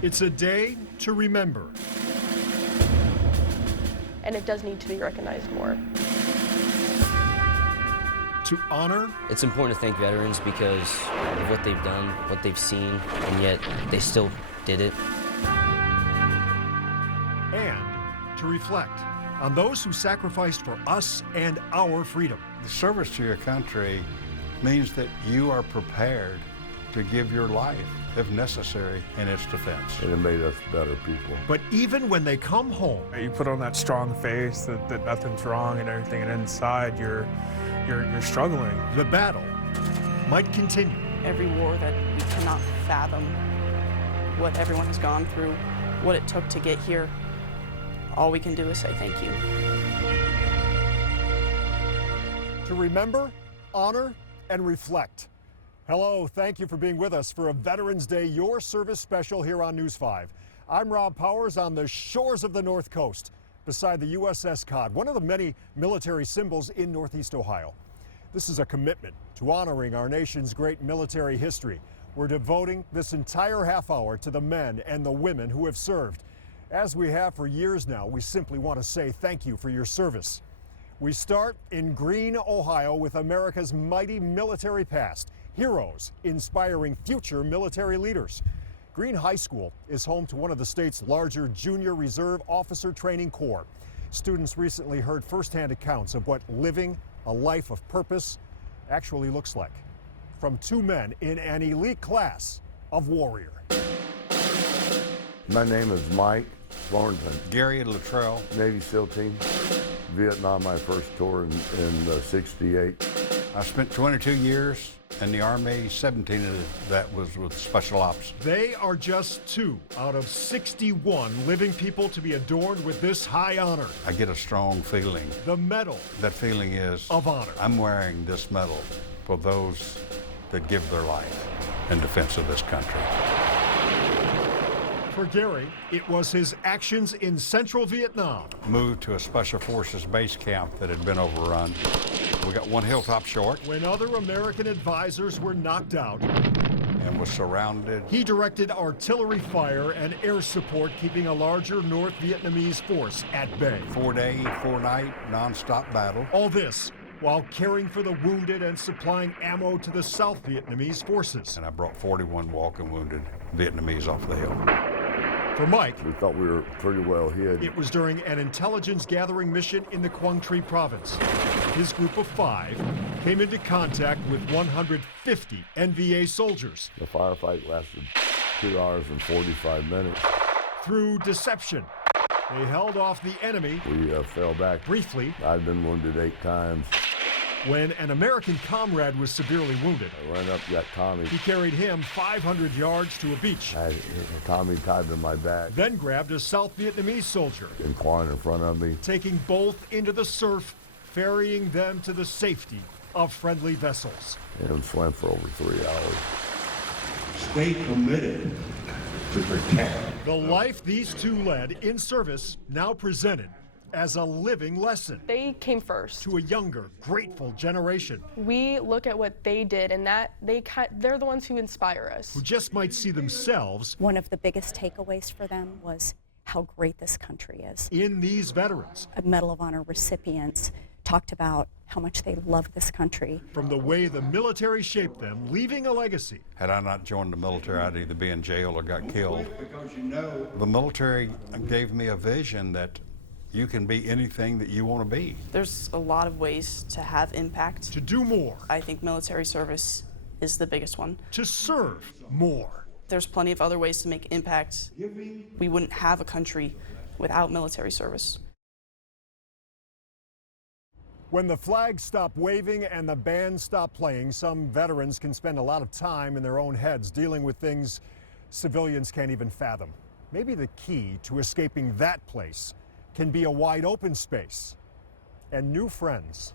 It's a day to remember. And it does need to be recognized more. To honor. It's important to thank veterans because of what they've done, what they've seen, and yet they still did it. And to reflect on those who sacrificed for us and our freedom. The service to your country means that you are prepared to give your life, if necessary, in its defense. And it made us better people. But even when they come home, you put on that strong face that nothing's wrong and everything, and inside you're struggling. The battle might continue. Every war that we cannot fathom what everyone has gone through, what it took to get here, all we can do is say thank you. To remember, honor, and reflect. Hello, thank you for being with us for a Veterans Day Your Service special here on News 5. I'm Rob Powers on the shores of the North Coast, beside the USS Cod, one of the many military symbols in Northeast Ohio. This is a commitment to honoring our nation's great military history. We're devoting this entire half hour to the men and the women who have served. As we have for years now, we simply want to say thank you for your service. We start in Greene, Ohio, with America's mighty military past. Heroes inspiring future military leaders. Greene High School is home to one of the state's larger junior reserve officer training corps. Students recently heard firsthand accounts of what living a life of purpose actually looks like. From two men in an elite class of warrior. My name is Mike Thornton. Gary Luttrell. Navy SEAL team. Vietnam, my first tour in '68. I spent 22 years in the Army, 17 of that was with Special Ops. They are just 2 out of 61 living people to be adorned with this high honor. I get a strong feeling. The medal. That feeling is of honor. I'm wearing this medal for those that give their life in defense of this country. For Gary, it was his actions in Central Vietnam. Moved to a Special Forces base camp that had been overrun. We got one hilltop short. When other American advisors were knocked out. And was surrounded. He directed artillery fire and air support, keeping a larger North Vietnamese force at bay. 4-day, 4-night, non-stop battle. All this while caring for the wounded and supplying ammo to the South Vietnamese forces. And I brought 41 walking wounded Vietnamese off the hill. For Mike, we thought we were pretty well hid. It was during an intelligence gathering mission in the Quang Tri province. His group of 5 came into contact with 150 NVA soldiers. The firefight lasted 2 hours and 45 minutes. Through deception, they held off the enemy. We fell back. Briefly. I'd been wounded 8 times. When an American comrade was severely wounded, I ran up, got Tommy. He carried him 500 yards to a beach. I had Tommy tied to my back. Then grabbed a South Vietnamese soldier. In Quan in front of me. Taking both into the surf, ferrying them to the safety of friendly vessels. And swam for over 3 hours. Stay committed to protect. The life these 2 led in service now presented as a living lesson. They came first. To a younger, grateful generation. We look at what they did, and they're the ones who inspire us. Who just might see themselves. One of the biggest takeaways for them was how great this country is. In these veterans. Medal of Honor recipients talked about how much they love this country. From the way the military shaped them, leaving a legacy. Had I not joined the military, I'd either be in jail or got killed. The military gave me a vision that you can be anything that you want to be. There's a lot of ways to have impact. To do more. I think military service is the biggest one. To serve more. There's plenty of other ways to make impact. We wouldn't have a country without military service. When the flags stop waving and the band stop playing, some veterans can spend a lot of time in their own heads dealing with things civilians can't even fathom. Maybe the key to escaping that place can be a wide open space and new friends.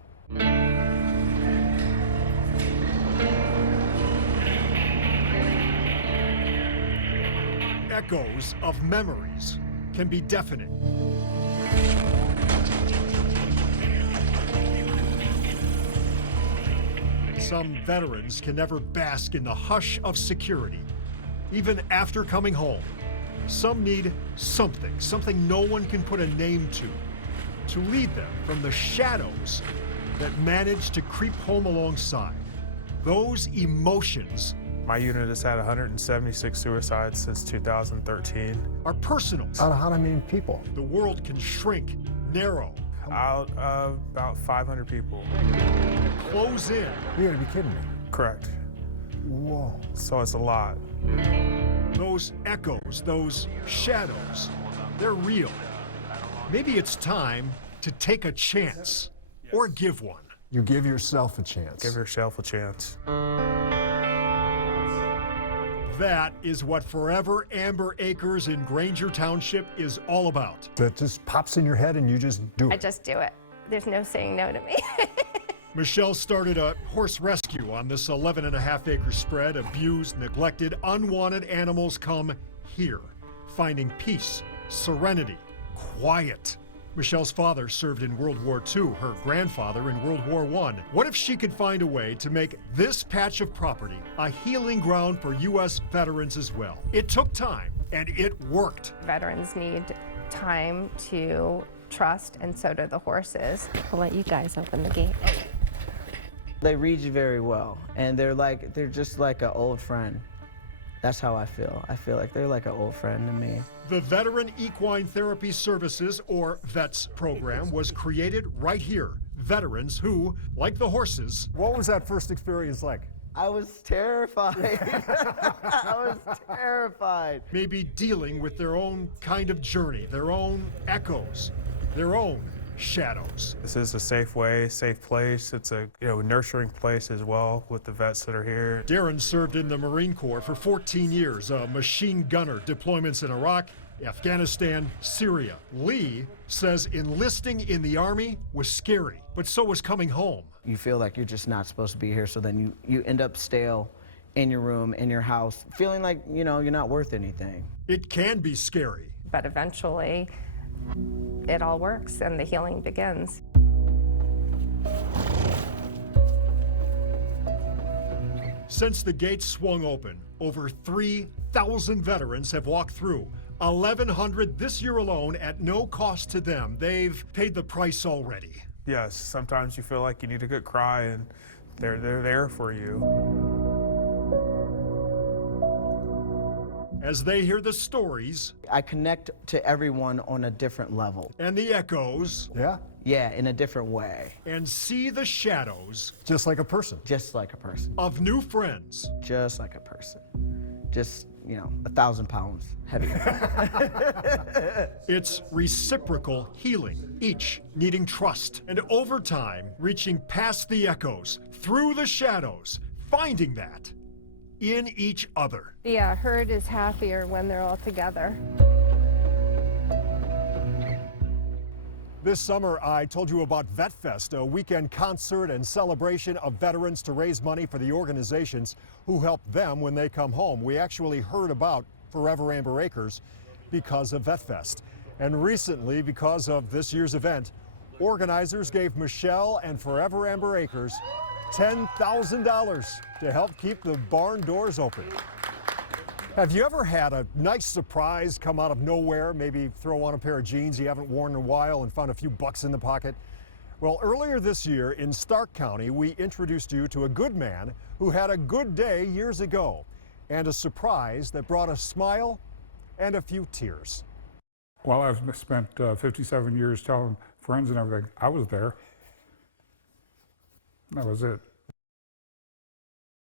Echoes of memories can be definite. Some veterans can never bask in the hush of security, even after coming home. Some need something no one can put a name to lead them from the shadows that manage to creep home alongside. Those emotions My unit has had 176 suicides since 2013. are personal. Out of how many people? The world can shrink, narrow, Out of about 500 people. close in. You gotta be kidding me. Correct. Whoa. So it's a lot. Those echoes, those shadows, they're real. Maybe it's time to take a chance or give one. You give yourself a chance. Give yourself a chance. That is what Forever Amber Acres in Granger Township is all about. That just pops in your head and you just do I it. just do it. There's no saying no to me. Michelle started a horse rescue on this 11.5-acre spread. Abused, neglected, unwanted animals come here, finding peace, serenity, quiet. Michelle's father served in World War II, her grandfather in World War I. What if she could find a way to make this patch of property a healing ground for U.S. veterans as well? It took time, and it worked. Veterans need time to trust, and so do the horses. I'll let you guys open the gate. They read you very well, and they're just like an old friend. That's how I feel. I feel like they're like an old friend to me. The Veteran Equine Therapy Services, or VETS program, was created right here. Veterans who, like the horses, What was that first experience like? I was terrified. I was terrified. may be dealing with their own kind of journey, their own echoes, their own shadows. This is a safe way, safe place. It's a nurturing place as well with the vets that are here. Darren served in the Marine Corps for 14 years, a machine gunner, deployments in Iraq, Afghanistan, Syria. Lee says enlisting in the Army was scary, but so was coming home. You feel like you're just not supposed to be here, so then you end up stale in your room, in your house, feeling like, you're not worth anything. It can be scary. But eventually, it all works and the healing begins. Since the gates swung open, over 3,000 veterans have walked through. 1,100 this year alone at no cost to them. They've paid the price already. Yes, sometimes you feel like you need a good cry, and they're there for you. As they hear the stories I connect to everyone on a different level. and the echoes Yeah? Yeah, in a different way. and see the shadows Just like a person. Just like a person. of new friends, Just like a person. Just, 1,000 pounds heavier. it's reciprocal healing, each needing trust, and over time reaching past the echoes, through the shadows, finding that in each other. The herd is happier when they're all together. This summer, I told you about VetFest, a weekend concert and celebration of veterans to raise money for the organizations who help them when they come home. We actually heard about Forever Amber Acres because of VetFest. And recently, because of this year's event, organizers gave Michelle and Forever Amber Acres $10,000 to help keep the barn doors open. Have you ever had a nice surprise come out of nowhere? Maybe throw on a pair of jeans you haven't worn in a while and found a few bucks in the pocket? Well, earlier this year in Stark County, we introduced you to a good man who had a good day years ago and a surprise that brought a smile and a few tears. Well, I've spent 57 years telling friends and everything I was there. That was it.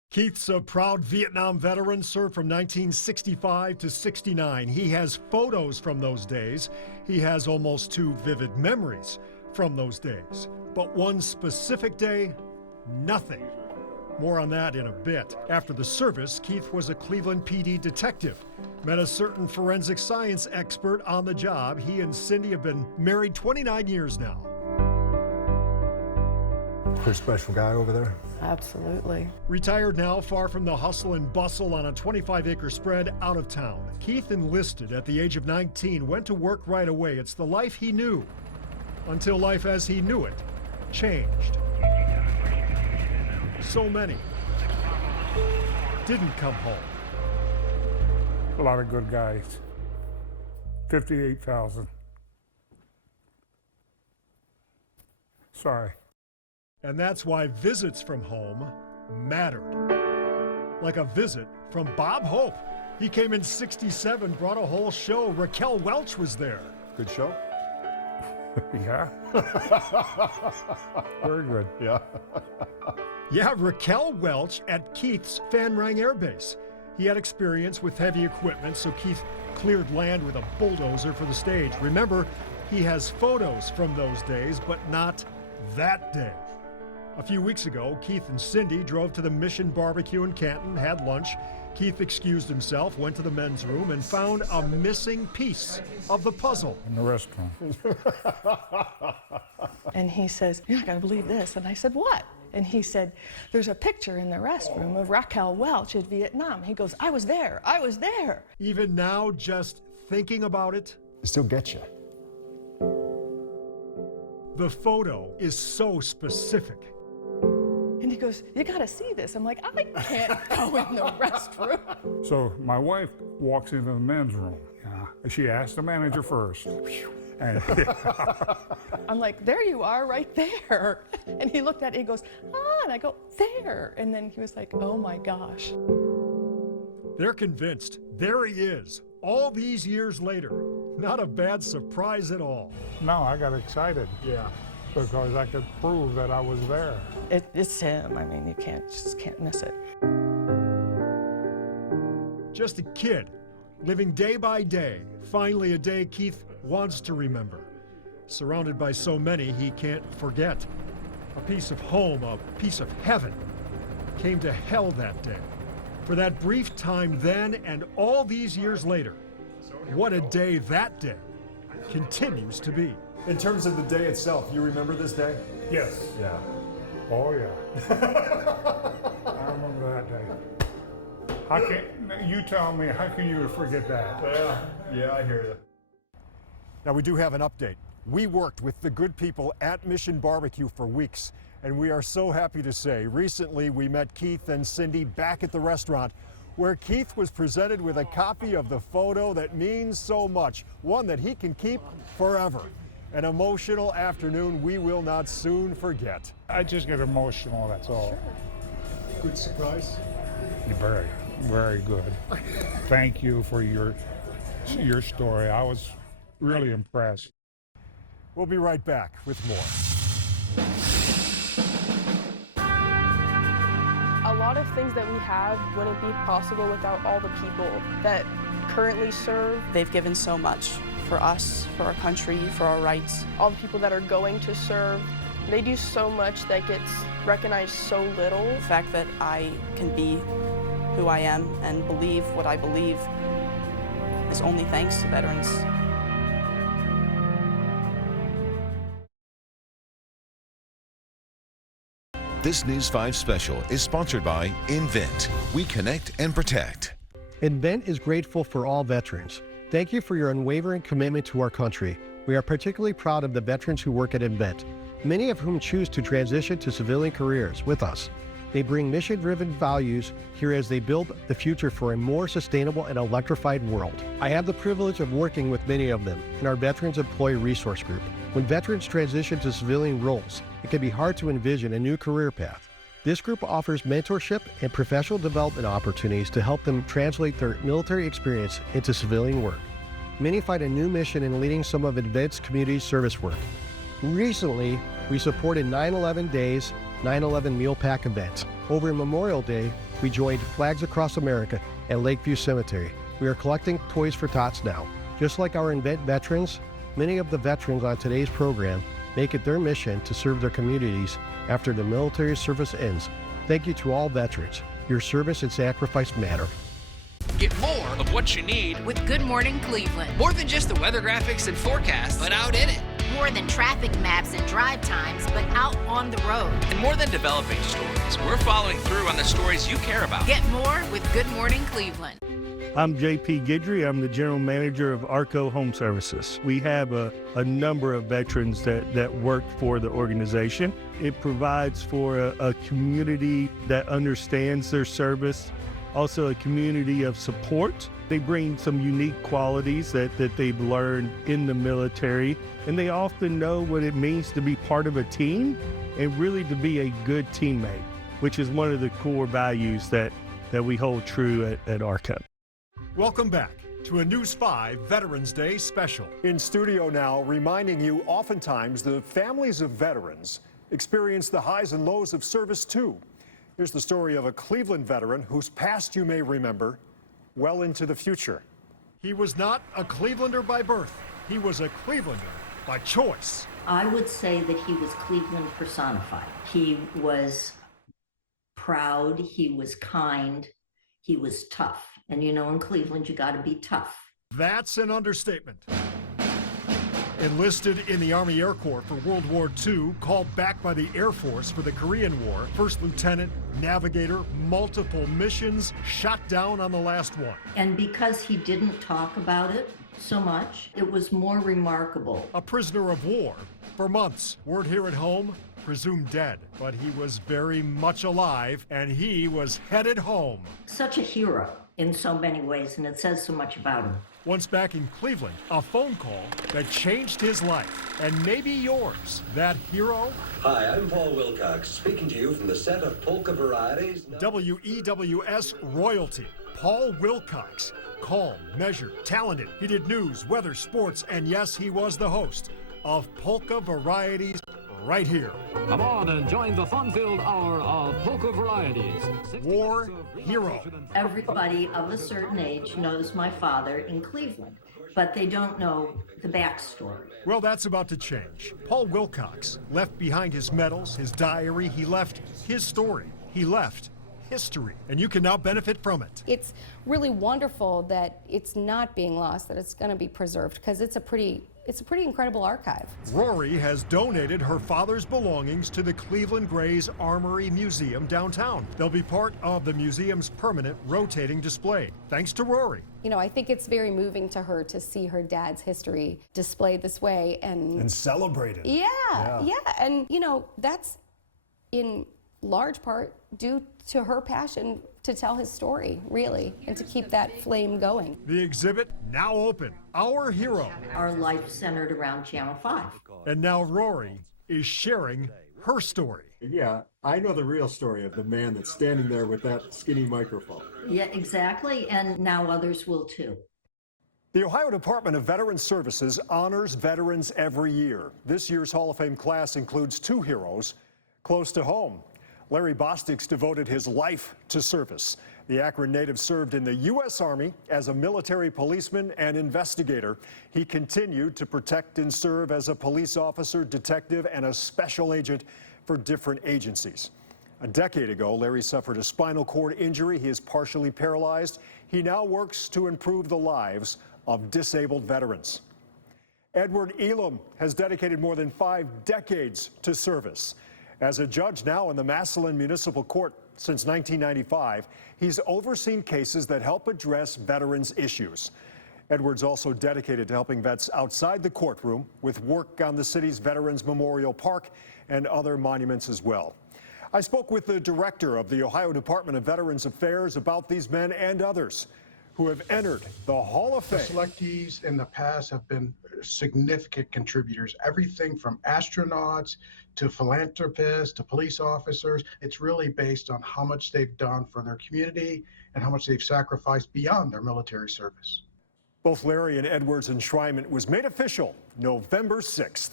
Keith's a proud Vietnam veteran, served from 1965 to 69. He has photos from those days. He has almost too vivid memories from those days. But one specific day, nothing. More on that in a bit. After the service, Keith was a Cleveland PD detective. Met a certain forensic science expert on the job. He and Cindy have been married 29 years now. Pretty special guy over there. Absolutely. Retired now, far from the hustle and bustle on a 25-acre spread out of town. Keith enlisted at the age of 19, went to work right away. It's the life he knew, until life as he knew it changed. So many didn't come home. A lot of good guys 58,000. Sorry. And that's why visits from home mattered. Like a visit from Bob Hope. He came in '67, brought a whole show. Raquel Welch was there. Good show? Yeah. Very good. Yeah. Yeah, Raquel Welch at Keith's Van Rang Air Base. He had experience with heavy equipment, so Keith cleared land with a bulldozer for the stage. Remember, he has photos from those days, but not that day. A few weeks ago, Keith and Cindy drove to the Mission Barbecue in Canton, had lunch. Keith excused himself, went to the men's room, and found a missing piece of the puzzle. In the restroom. And he says, "You're not going to believe this." And I said, "What?" And he said, "There's a picture in the restroom of Raquel Welch in Vietnam." He goes, "I was there. I was there." Even now, just thinking about it, It still gets you. the photo is so specific. And he goes, "You got to see this." I'm like, "I can't go in the restroom." So my wife walks into the men's room. She asked the manager first. And I'm like, "There you are, right there." And he looked at it, he goes, "Ah," and I go, "There." And then he was like, "Oh my gosh." They're convinced. There he is, all these years later. Not a bad surprise at all. no, I got excited. Yeah. Because I could prove that I was there. It's him. I mean, you just can't miss it. Just a kid, living day by day. Finally, a day Keith wants to remember. Surrounded by so many he can't forget. A piece of home, a piece of heaven, came to hell that day. For that brief time then and all these years later, what a day that day continues to be. In terms of the day itself, you remember this day? Yes. Yeah. Oh, yeah. I remember that day. How can you tell me, how can you forget that? Yeah, I hear you. Now, we do have an update. We worked with the good people at Mission Barbecue for weeks, and we are so happy to say recently we met Keith and Cindy back at the restaurant where Keith was presented with a copy of the photo that means so much, one that he can keep forever. An emotional afternoon we will not soon forget. I just get emotional, that's all. Good surprise. Very, very good. Thank you for your story. I was really impressed. We'll be right back with more. A lot of things that we have wouldn't be possible without all the people that currently serve. They've given so much for us, for our country, for our rights. All the people that are going to serve, they do so much that gets recognized so little. The fact that I can be who I am and believe what I believe is only thanks to veterans. This News 5 special is sponsored by Invent. We connect and protect. Invent is grateful for all veterans. Thank you for your unwavering commitment to our country. We are particularly proud of the veterans who work at Invent, many of whom choose to transition to civilian careers with us. They bring mission-driven values here as they build the future for a more sustainable and electrified world. I have the privilege of working with many of them in our Veterans Employee Resource Group. When veterans transition to civilian roles, it can be hard to envision a new career path. This group offers mentorship and professional development opportunities to help them translate their military experience into civilian work. Many find a new mission in leading some of Invent's community service work. Recently, we supported 9/11 Days, 9/11 Meal Pack events. Over Memorial Day, we joined Flags Across America at Lakeview Cemetery. We are collecting Toys for Tots now. Just like our Invent veterans, many of the veterans on today's program make it their mission to serve their communities after the military service ends. Thank you to all veterans. Your service and sacrifice matter. Get more of what you need with Good Morning Cleveland. More than just the weather graphics and forecasts, but out in it. More than traffic maps and drive times, but out on the road. And more than developing stories, we're following through on the stories you care about. Get more with Good Morning Cleveland. I'm JP Guidry. I'm the general manager of ARCO Home Services. We have a number of veterans that work for the organization. It provides for a community that understands their service, also a community of support They bring some unique qualities that they've learned in the military, and they often know what it means to be part of a team and really to be a good teammate, which is one of the core values that we hold true at ARCO. Welcome back to a News 5 Veterans Day special. In studio now, reminding you oftentimes the families of veterans experience the highs and lows of service too. Here's the story of a Cleveland veteran whose past you may remember well into the future. He was not a Clevelander by birth. He was a Clevelander by choice. I would say that he was Cleveland personified. He was proud, he was kind, he was tough. And you know, in Cleveland, you got to be tough. That's an understatement. Enlisted in the Army Air Corps for World War II, called back by the Air Force for the Korean War, first lieutenant, navigator, multiple missions, shot down on the last one. And because he didn't talk about it so much, it was more remarkable. A prisoner of war for months. Word here at home, presumed dead. But he was very much alive, and he was headed home. Such a hero in so many ways, and it says so much about him. Once back in Cleveland, a phone call that changed his life, and maybe yours. That hero? Hi, I'm Paul Wilcox, speaking to you from the set of Polka Varieties. WEWS royalty, Paul Wilcox. Calm, measured, talented. He did news, weather, sports, and yes, he was the host of Polka Varieties right here. Come on and join the fun-filled hour of Polka Varieties. War hero. Everybody of a certain age knows my father in Cleveland, but they don't know the backstory. Well, that's about to change. Paul Wilcox left behind his medals, his diary. He left his story. He left history, and you can now benefit from it. It's really wonderful that it's not being lost, that it's going to be preserved, because it's a pretty incredible archive. Rory has donated her father's belongings to the Cleveland Grays Armory Museum downtown. They'll be part of the museum's permanent rotating display, thanks to Rory. You know, I think it's very moving to her to see her dad's history displayed this way and celebrated. Yeah. And you know, that's in large part due to her passion to tell his story, really, and to keep that flame going. The exhibit now open. Our hero. Our life centered around Channel 5. And now Rory is sharing her story. Yeah, I know the real story of the man that's standing there with that skinny microphone. Yeah, exactly, and now others will too. The Ohio Department of Veterans Services honors veterans every year. This year's Hall of Fame class includes two heroes close to home. Larry Bostix devoted his life to service. The Akron native served in the U.S. Army as a military policeman and investigator. He continued to protect and serve as a police officer, detective, and a special agent for different agencies. A decade ago, Larry suffered a spinal cord injury. He is partially paralyzed. He now works to improve the lives of disabled veterans. Edward Elam has dedicated more than 5 decades to service. As a judge now in the Massillon Municipal Court since 1995, he's overseen cases that help address veterans' issues. Edward's also dedicated to helping vets outside the courtroom with work on the city's Veterans Memorial Park and other monuments as well. I spoke with the director of the Ohio Department of Veterans Affairs about these men and others who have entered the Hall of Fame. The selectees in the past have been significant contributors, everything from astronauts to philanthropists to police officers. It's really based on how much they've done for their community and how much they've sacrificed beyond their military service. Both Larry and Edward's enshrinement was made official November 6th.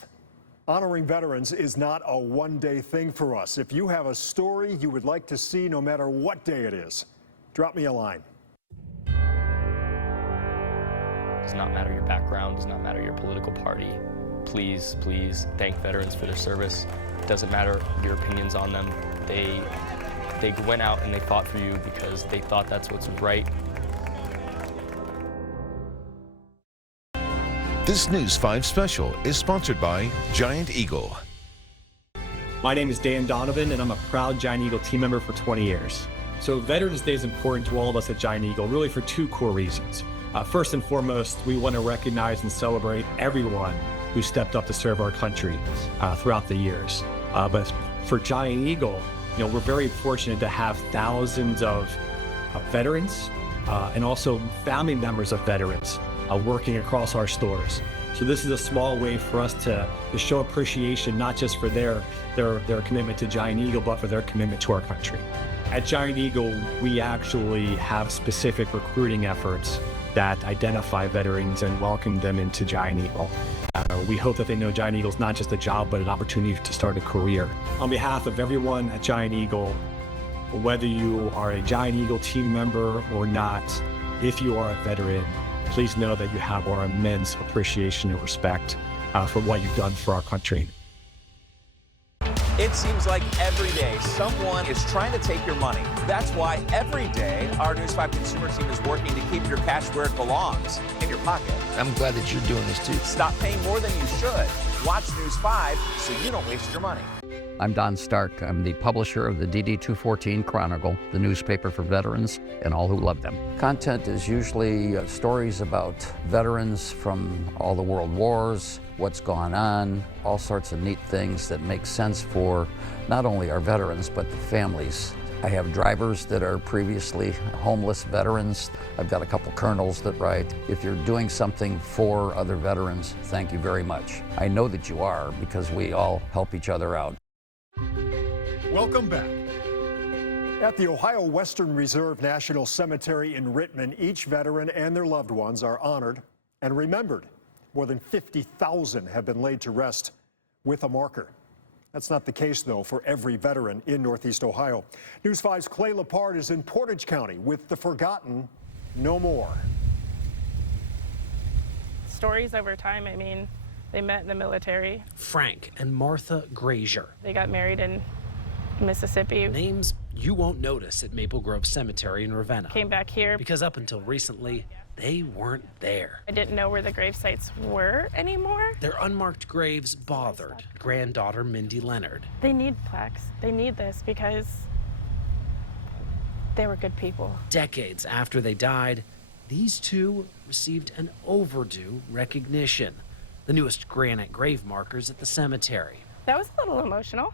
Honoring veterans is not a one-day thing for us. If you have a story you would like to see no matter what day it is, drop me a line. Does not matter your background, does not matter your political party. Please, please thank veterans for their service. It doesn't matter your opinions on them. They went out and they fought for you because they thought that's what's right. This News 5 special is sponsored by Giant Eagle. My name is Dan Donovan, and I'm a proud Giant Eagle team member for 20 years. So Veterans Day is important to all of us at Giant Eagle, really for 2 core reasons. First and foremost, we want to recognize and celebrate everyone who stepped up to serve our country throughout the years. But for Giant Eagle, we're very fortunate to have thousands of veterans and also family members of veterans working across our stores. So this is a small way for us to show appreciation, not just for their commitment to Giant Eagle, but for their commitment to our country. At Giant Eagle, we actually have specific recruiting efforts that identify veterans and welcome them into Giant Eagle. We hope that they know Giant Eagle is not just a job, but an opportunity to start a career. On behalf of everyone at Giant Eagle, whether you are a Giant Eagle team member or not, if you are a veteran, please know that you have our immense appreciation and respect for what you've done for our country. It seems like every day someone is trying to take your money. That's why every day our News 5 consumer team is working to keep your cash where it belongs, in your pocket. I'm glad that you're doing this too. Stop paying more than you should. Watch News 5 so you don't waste your money. I'm Don Stark. I'm the publisher of the DD-214 Chronicle, the newspaper for veterans and all who love them. Content is usually stories about veterans from all the world wars, what's gone on, all sorts of neat things that make sense for not only our veterans, but the families. I have drivers that are previously homeless veterans. I've got a couple colonels that write. If you're doing something for other veterans, thank you very much. I know that you are, because we all help each other out. Welcome back. At the Ohio Western Reserve National Cemetery in Rittman, each veteran and their loved ones are honored and remembered. More than 50,000 have been laid to rest with a marker. That's not the case, though, for every veteran in Northeast Ohio. News 5's Clay Lepard is in Portage County with the forgotten no more. Stories over time, I mean, they met in the military. Frank and Martha Grazier. They got married in Mississippi. Names you won't notice at Maple Grove Cemetery in Ravenna. Came back here. Because up until recently, they weren't there. I didn't know where the grave sites were anymore. Their unmarked graves bothered granddaughter Mindy Leonard. They need plaques. They need this because they were good people. Decades after they died, these two received an overdue recognition. The newest granite grave markers at the cemetery. That was a little emotional.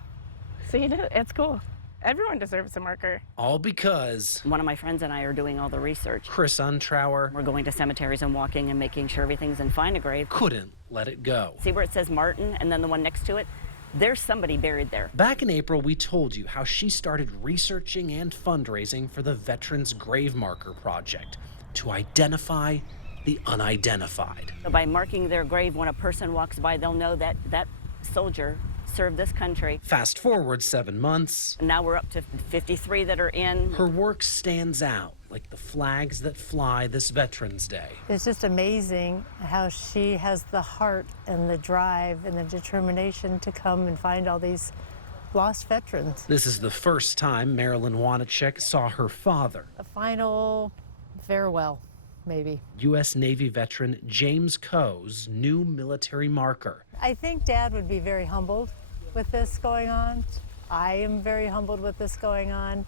So you know, it's cool. Everyone deserves a marker. All because one of my friends and I are doing all the research. Chris Untrower. We're going to cemeteries and walking and making sure everything's in find a grave. Couldn't let it go. See where it says Martin and then the one next to it? There's somebody buried there. Back in April, we told you how she started researching and fundraising for the Veterans Grave Marker Project to identify the unidentified. So by marking their grave, when a person walks by, they'll know that that soldier served this country. Fast forward 7 months. Now we're up to 53 that are in. Her work stands out like the flags that fly this Veterans Day. It's just amazing how she has the heart and the drive and the determination to come and find all these lost veterans. This is the first time Marilyn Wanachek saw her father. A final farewell, maybe. U.S. Navy veteran James Coe's new military marker. I think Dad would be very humbled with this going on. I am very humbled with this going on.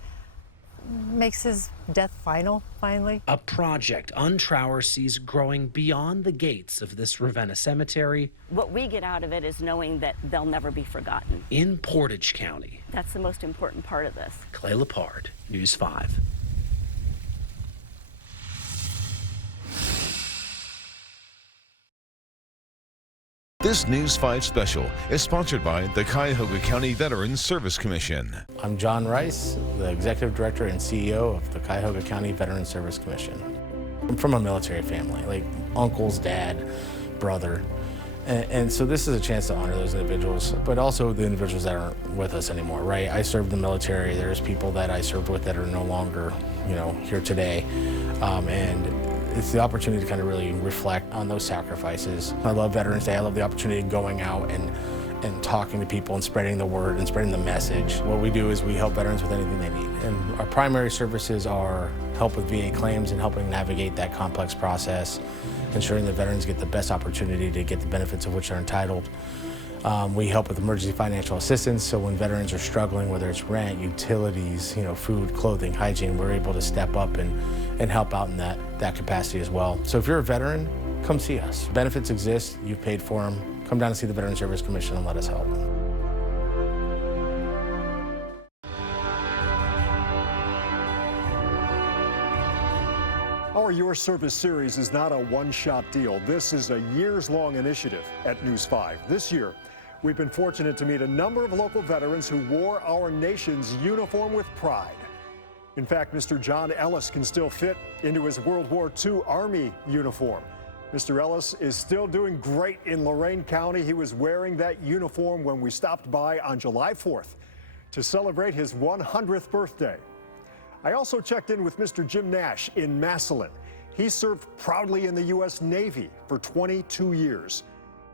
Makes his death final, finally. A project Untrower sees growing beyond the gates of this Ravenna cemetery. What we get out of it is knowing that they'll never be forgotten. In Portage County. That's the most important part of this. Clay Lepard, News 5. This News 5 special is sponsored by the Cuyahoga County Veterans Service Commission. I'm John Rice, the Executive Director and CEO of the Cuyahoga County Veterans Service Commission. I'm from a military family, like uncles, dad, brother. And so this is a chance to honor those individuals, but also the individuals that aren't with us anymore, right? I served in the military. There's people that I served with that are no longer, here today. And it's the opportunity to kind of really reflect on those sacrifices. I love Veterans Day. I love the opportunity of going out and talking to people and spreading the word and spreading the message. What we do is we help veterans with anything they need. And our primary services are help with VA claims and helping navigate that complex process, ensuring that veterans get the best opportunity to get the benefits of which they're entitled. We help with emergency financial assistance, so when veterans are struggling, whether it's rent, utilities, food, clothing, hygiene, we're able to step up and help out in that capacity as well. So if you're a veteran, come see us. Benefits exist, you've paid for them. Come down and see the Veterans Service Commission and let us help. Our Your Service series is not a one-shot deal. This is a years-long initiative at News 5. This year, we've been fortunate to meet a number of local veterans who wore our nation's uniform with pride. In fact, Mr. John Ellis can still fit into his World War II Army uniform. Mr. Ellis is still doing great in Lorain County. He was wearing that uniform when we stopped by on July 4th to celebrate his 100th birthday. I also checked in with Mr. Jim Nash in Massillon. He served proudly in the U.S. Navy for 22 years.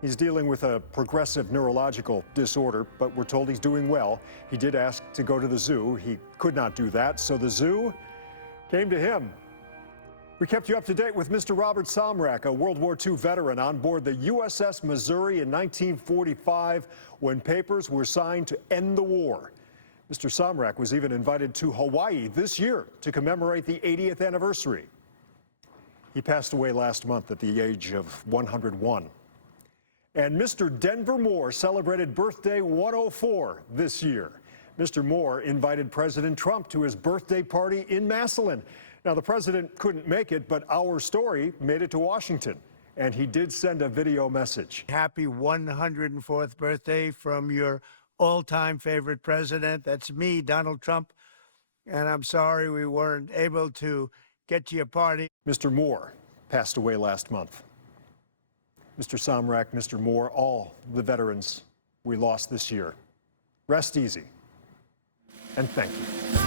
He's dealing with a progressive neurological disorder, but we're told he's doing well. He did ask to go to the zoo. He could not do that, so the zoo came to him. We kept you up to date with Mr. Robert Somrak, a World War II veteran on board the USS Missouri in 1945 when papers were signed to end the war. Mr. Somrak was even invited to Hawaii this year to commemorate the 80th anniversary. He passed away last month at the age of 101. And Mr. Denver Moore celebrated birthday 104 this year. Mr. Moore invited President Trump to his birthday party in Massillon. Now, the president couldn't make it, but our story made it to Washington, and he did send a video message. Happy 104th birthday from your all-time favorite president. That's me, Donald Trump, and I'm sorry we weren't able to get to your party. Mr. Moore passed away last month. Mr. Somrak, Mr. Moore, all the veterans we lost this year. Rest easy, and thank you.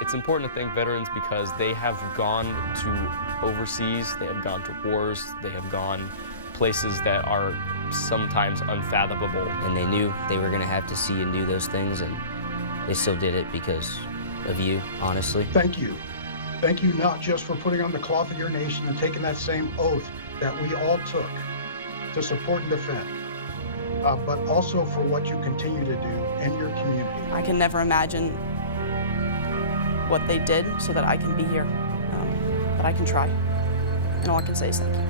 It's important to thank veterans because they have gone to overseas, they have gone to wars, they have gone places that are sometimes unfathomable. And they knew they were going to have to see and do those things, and they still did it because of you, honestly. Thank you. Thank you not just for putting on the cloth of your nation and taking that same oath that we all took to support and defend, but also for what you continue to do in your community. I can never imagine what they did so that I can be here, but I can try, and all I can say is thank you.